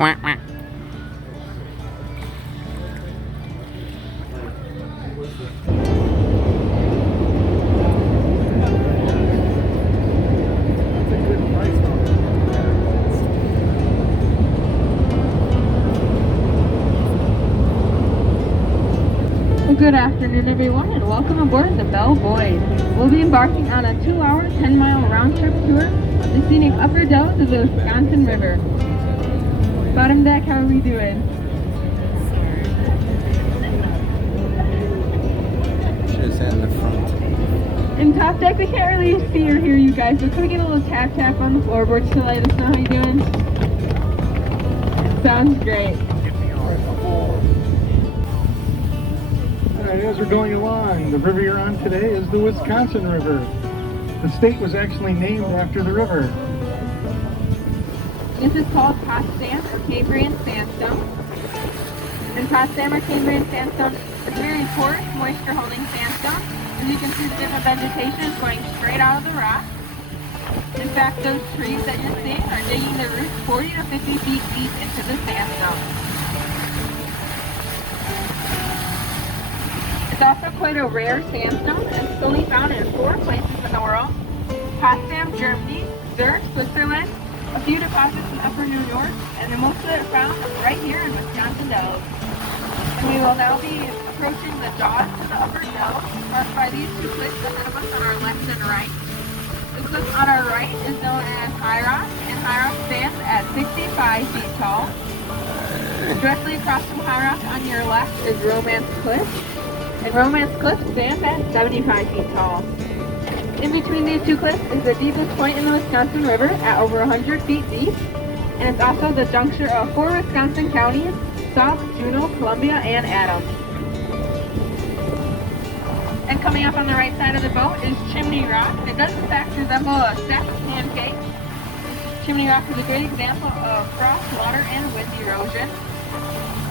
Good afternoon, everyone, and welcome aboard the Belle Boyd. We'll be embarking on a 2-hour, 10-mile round-trip tour of the scenic upper dells of the Wisconsin River. Bottom deck, how are we doing? Should have sat in the front. In top deck, we can't really see or hear you guys, but can we get a little tap-tap on the floorboards to let us know how you're doing? Sounds great. As we're going along, the river you're on today is the Wisconsin River. The state was actually named after the river. This is called Potsdam or Cambrian sandstone. And Potsdam or Cambrian sandstone is a very porous, moisture-holding sandstone. As you can see, the different vegetation is going straight out of the rock. In fact, those trees that you're seeing are digging their roots 40 to 50 feet deep into the sandstone. It's also quite a rare sandstone, and it's only found in 4 places in the world: Potsdam, Germany, Zurich, Switzerland, a few deposits in Upper New York, and most of it found right here in Wisconsin Dells. And we will now be approaching the jaws to the upper dells, marked by these 2 cliffs ahead of us on our left and right. The cliff on our right is known as High Rock, and High Rock stands at 65 feet tall. Directly across from High Rock on your left is Romance Cliff. And Romance Cliff stands at 75 feet tall. In between these 2 cliffs is the deepest point in the Wisconsin River at over 100 feet deep. And it's also the juncture of 4 Wisconsin counties: Sauk, Juneau, Columbia, and Adams. And coming up on the right side of the boat is Chimney Rock. It does in fact resemble a stack of pancakes. Chimney Rock is a great example of frost, water, and wind erosion.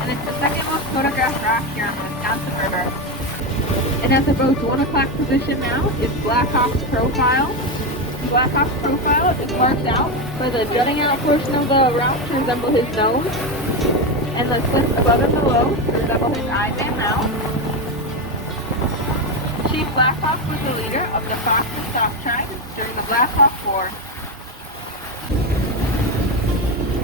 And it's the second most photographed rock here on the Wisconsin River. And at the boat's 1 o'clock position now is Blackhawk's profile. The Blackhawk's profile is marked out by the jutting out portion of the rock to resemble his nose, and the cliffs above and below to resemble his eyes and mouth. Chief Blackhawk was the leader of the Fox and Sauk tribes during the Blackhawk War.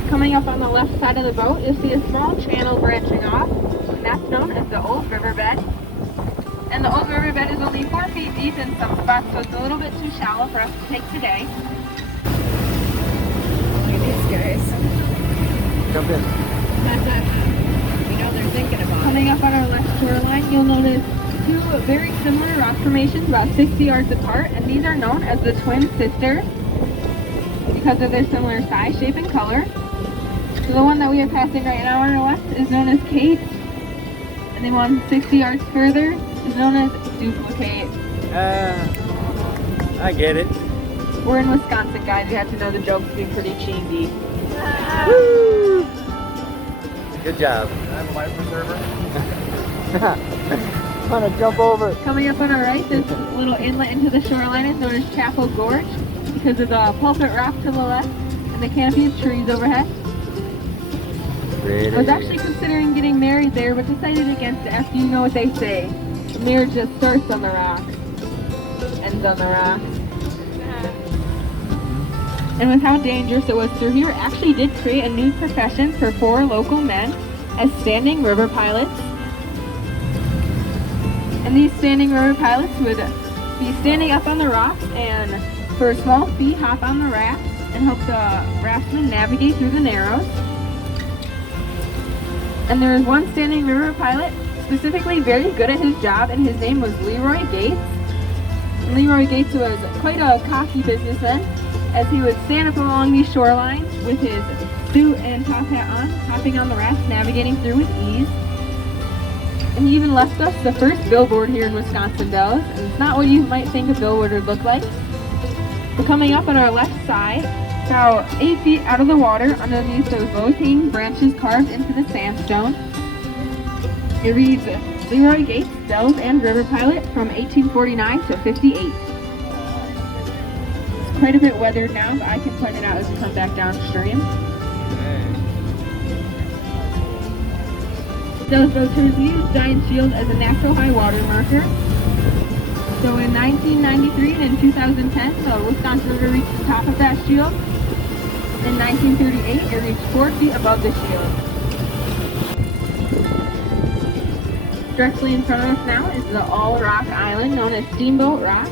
Coming up on the left side of the boat, you'll see a small channel branching off, and that's known as the Old Riverbed. And the Old Riverbed is only 4 feet deep in some spots, so it's a little bit too shallow for us to take today. Look at these guys. Jump in. You know they're thinking about it. Coming up on our left shoreline, you'll notice 2 very similar rock formations about 60 yards apart, and these are known as the Twin Sisters because of their similar size, shape, and color. So the one that we are passing right now on our left is known as Kate, and the one 60 yards further is known as Duplicate. I get it. We're in Wisconsin, guys. You have to know the joke's being pretty cheesy. Woo! Good job. I'm a life preserver. I'm gonna jump over. Coming up on our right, this little inlet into the shoreline is known as Chapel Gorge because of the pulpit rock to the left and the canopy of trees overhead. I was actually considering getting married there, but decided against it after you know what they say. The marriage just starts on the rock, ends on the rock. And with how dangerous it was through here, it actually did create a new profession for 4 local men as standing river pilots. And these standing river pilots would be standing up on the rocks and for a small fee hop on the raft and help the raftsmen navigate through the narrows. And there was one standing river pilot specifically very good at his job, and his name was Leroy Gates. And Leroy Gates was quite a cocky businessman, as he would stand up along these shorelines with his suit and top hat on, hopping on the raft, navigating through with ease. And he even left us the first billboard here in Wisconsin Dells, and it's not what you might think a billboard would look like. We're coming up on our left side, about 8 feet out of the water, underneath those low-hanging branches carved into the sandstone. It reads, Leroy Gates, Dells and River Pilot from 1849 to 58. It's quite a bit weathered now, but I can point it out as we come back downstream. Those boaters use Giant Shield as a natural high water marker. So in 1993 and in 2010, the Wisconsin River reached the top of that shield. In 1938, it reached 4 feet above the shield. Directly in front of us now is the All Rock Island, known as Steamboat Rock.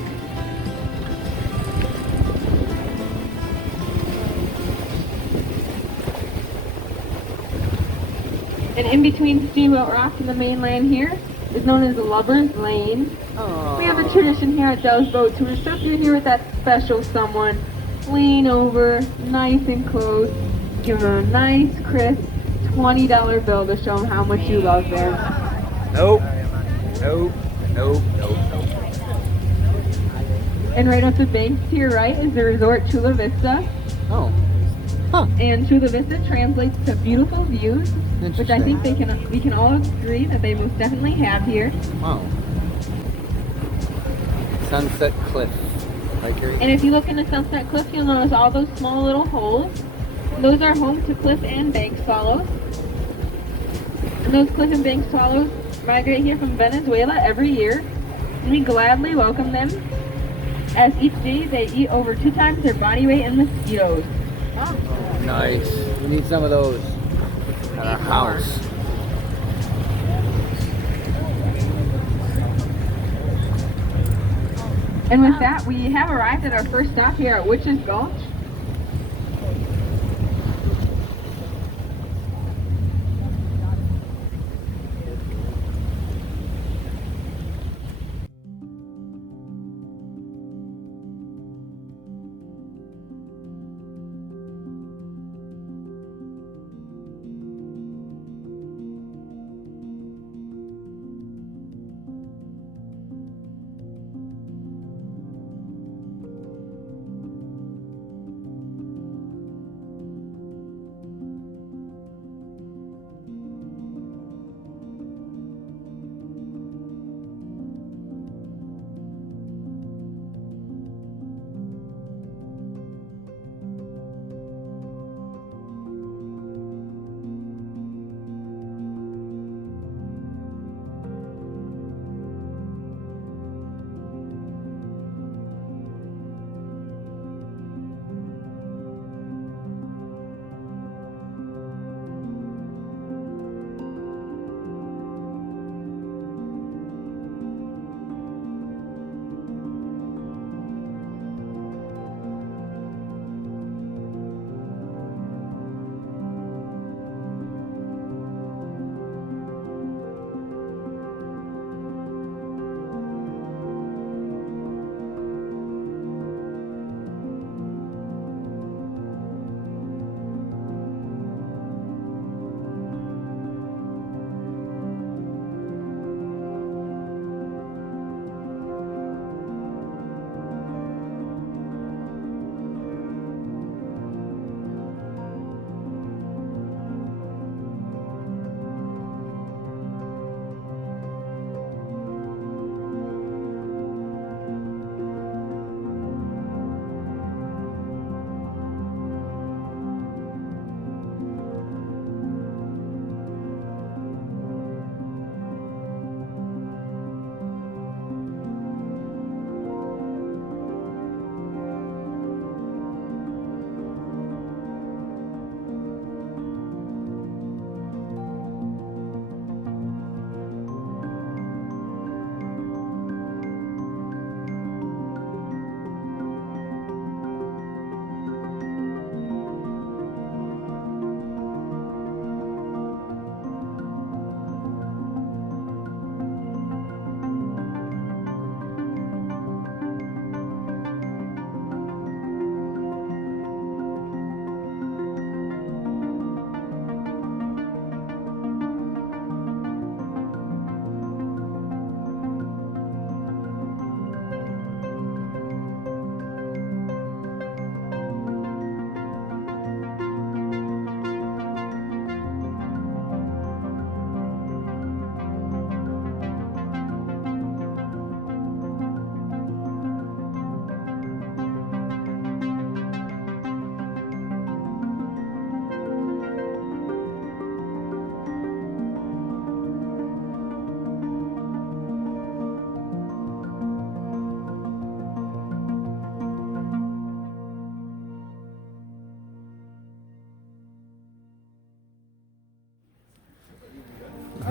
And in between Steamboat Rock and the mainland here is known as the Lover's Lane. Oh. We have a tradition here at Dell's Boat Tours. So if you're here with that special someone, lean over, nice and close, give them a nice, crisp $20 bill to show them how much you love them. Nope. Nope. Nope. Nope. Nope. And right up the bank to your right is the resort Chula Vista. Oh. Huh. And Chula Vista translates to beautiful views, which I think we can all agree that they most definitely have here. Wow. Sunset Cliff. Right here. And if you look into Sunset Cliff, you'll notice all those small little holes. Those are home to cliff and bank swallows. And those cliff and bank swallows migrate here from Venezuela every year. And we gladly welcome them, as each day they eat over 2 times their body weight in mosquitoes. Oh, nice. We need some of those at our house. And with that, we have arrived at our first stop here at Witch's Gulch.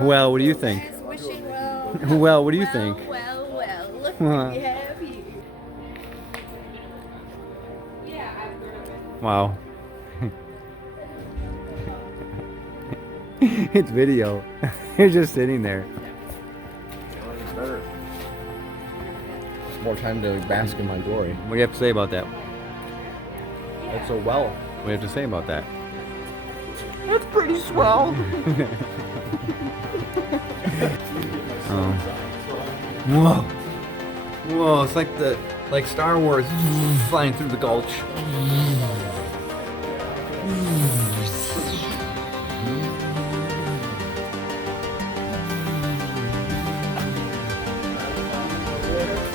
Well, what do you think? Guys, wishing well. Well, what do you think? Well. Look Huh. what we have here. Wow. It's video. You're just sitting there. It's better. It's more time to bask in my glory. What do you have to say about that? It's a well. What do you have to say about that? It's pretty swell. Whoa. Whoa, it's like Star Wars flying through the Gulch.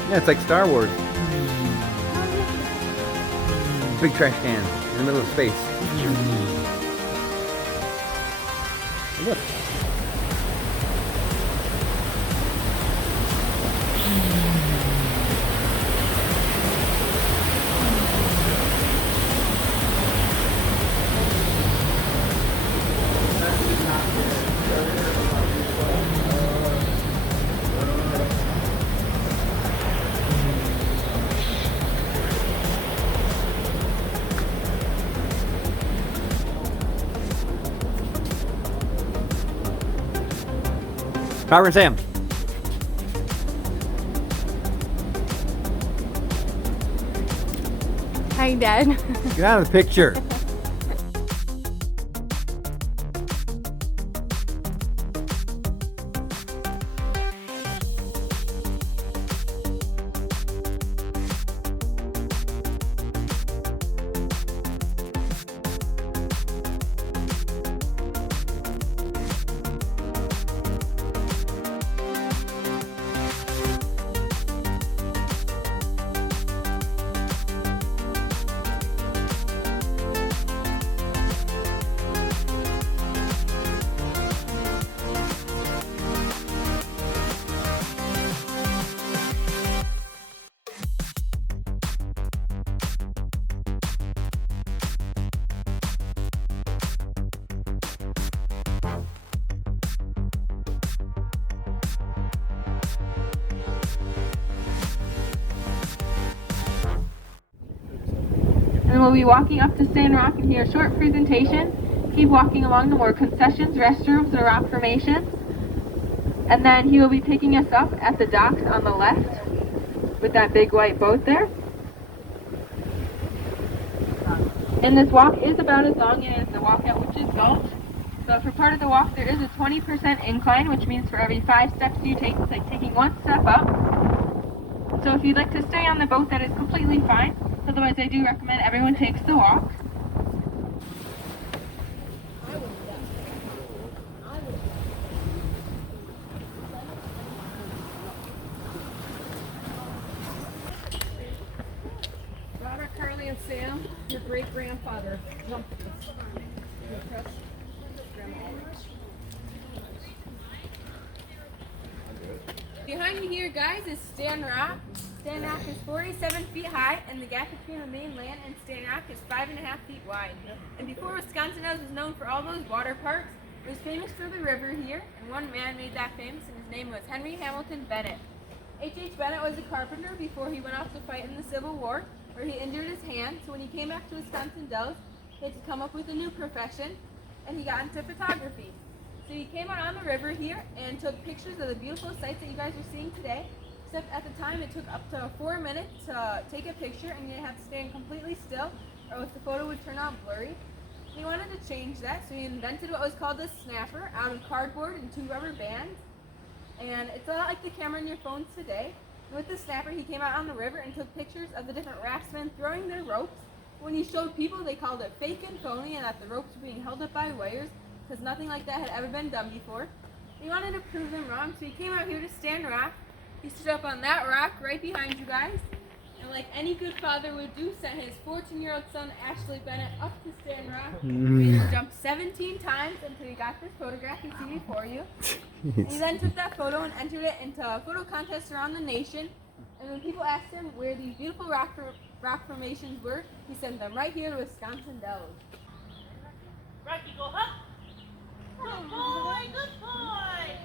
Yeah, it's like Star Wars. Big trash can in the middle of space. Look. Robert and Sam. Hi, Dad. Get out of the picture. And we'll be walking up to Stand Rock and hear a short presentation. Keep walking along the more concessions, restrooms, and rock formations. And then he will be picking us up at the docks on the left with that big white boat there. And this walk is about as long as the walk at which is Gulch. So for part of the walk there is a 20% incline, which means for every 5 steps you take, it's like taking 1 step up. So if you'd like to stay on the boat, that is completely fine. Otherwise, I do recommend everyone takes the walk. Robert, Carly, and Sam, your great-grandfather jumped this. Behind me here, guys, is Stand Rock. Stand Rock is 47 feet high, and the gap between the main land and Stand Rock is 5.5 feet wide. And before Wisconsin was known for all those water parks, it was famous for the river here, and one man made that famous, and his name was Henry Hamilton Bennett. H.H. Bennett was a carpenter before he went off to fight in the Civil War, where he injured his hand, so when he came back to Wisconsin Dells, he had to come up with a new profession, and he got into photography. So he came out on the river here and took pictures of the beautiful sights that you guys are seeing today. Except at the time it took up to 4 minutes to take a picture, and you have to stand completely still or else the photo would turn out blurry. He wanted to change that, so he invented what was called a snapper out of cardboard and 2 rubber bands. And it's a lot like the camera in your phones today. And with the snapper, he came out on the river and took pictures of the different raftsmen throwing their ropes. When he showed people, they called it fake and phony, and that the ropes were being held up by wires, because nothing like that had ever been done before. He wanted to prove them wrong, so he came out here to Stand Rock. He stood up on that rock right behind you guys, and like any good father would do, sent his 14-year-old son, Ashley Bennett, up to Stand Rock. He jumped 17 times until he got this photograph you see before you. And he then took that photo and entered it into a photo contest around the nation. And when people asked him where these beautiful rock formations were, he sent them right here to Wisconsin Dells. Rocky, go up. Good boy, good boy.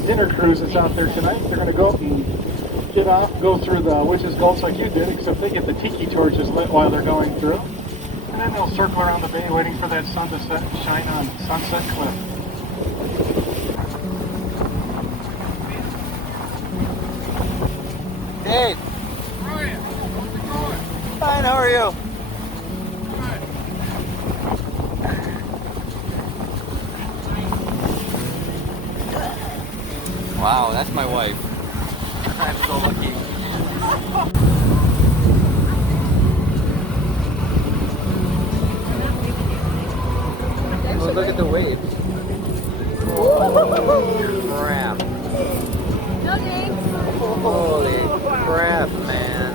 the dinner cruise that's out there tonight. They're going to go up and get off, go through the Witch's Gulch like you did, except they get the tiki torches lit while they're going through. And then they'll circle around the bay waiting for that sun to set and shine on Sunset Cliff. Dave. Ryan, how's it going? Fine, how are you? Wow, that's my wife. I'm so lucky. Oh, look at the waves. Crap. No thanks. Holy crap, man.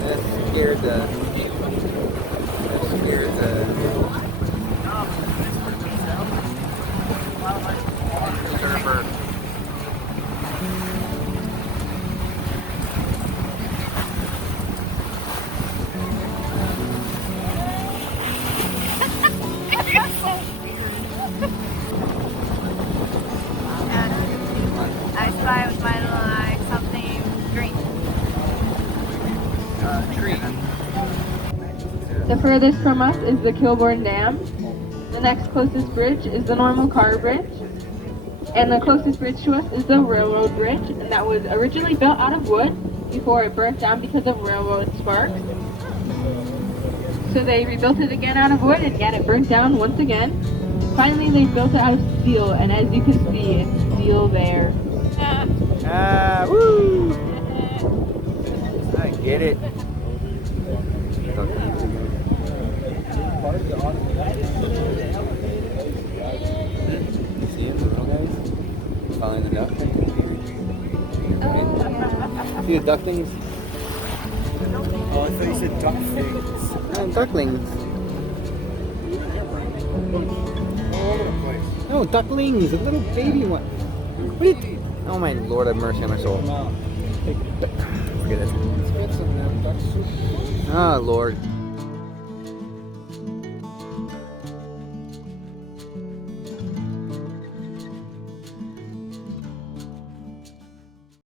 That scared the... surfer. I spy with my little eye something green. Tree. The furthest from us is the Kilbourne Dam. The next closest bridge is the normal car bridge. And the closest bridge to us is the railroad bridge, and that was originally built out of wood before it burnt down because of railroad sparks. So they rebuilt it again out of wood, and yet it burnt down once again. Finally, they built it out of steel, and as you can see, it's still there. Woo! I get it. See him, the little guys? Following the duck? See the ducklings? Oh, I thought you said duck things. Ducklings. All over the place. No, ducklings, a little baby one. What are you... Oh my Lord, have mercy on my soul. Forget it. Let's get some duck soup. Oh Lord.